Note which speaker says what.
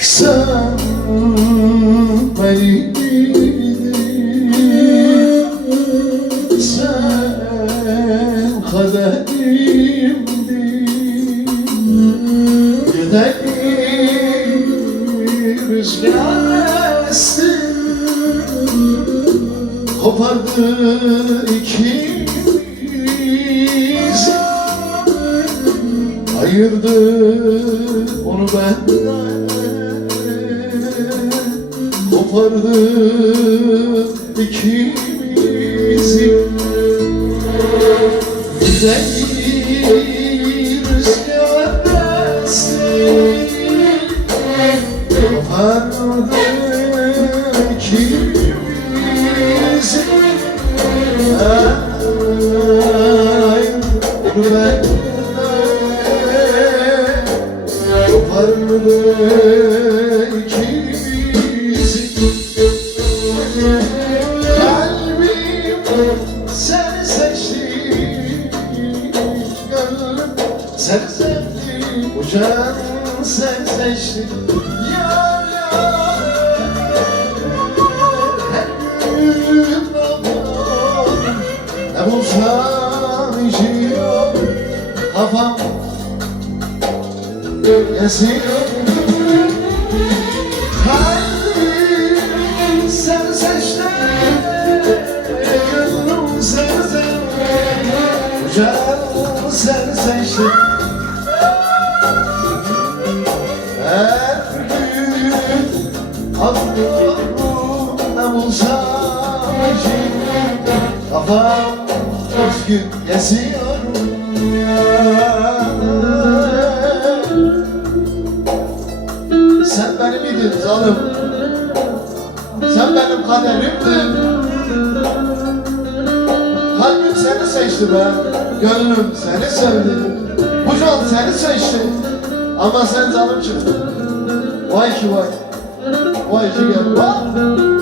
Speaker 1: Sen beni Sen kaderimdin Gidelim rüzgar esti Kopardı ikimizi Ayırdı onu benden. Kopardı ikimizi. Gidelim rüzgar esti Kopardı onu benden Kopardı ikimizi Kalbim seni seçti Gönlüm seni sevdi Bu seni seçti yar Her gün Ne bulsam Kafam Esiyor Kalbim seni seçti Gönlüm seni sevdi Canım seni seçti Her gün Aklım ne bulsam Kafam özgür ya Sen beni miydin zalim Sen benim kaderimdin. Kalbim seni seçti be. Gönlüm seni sevdi. Bu can seni seçti. Ama sen zalim Vay ki vay. Vay ki gel. Vay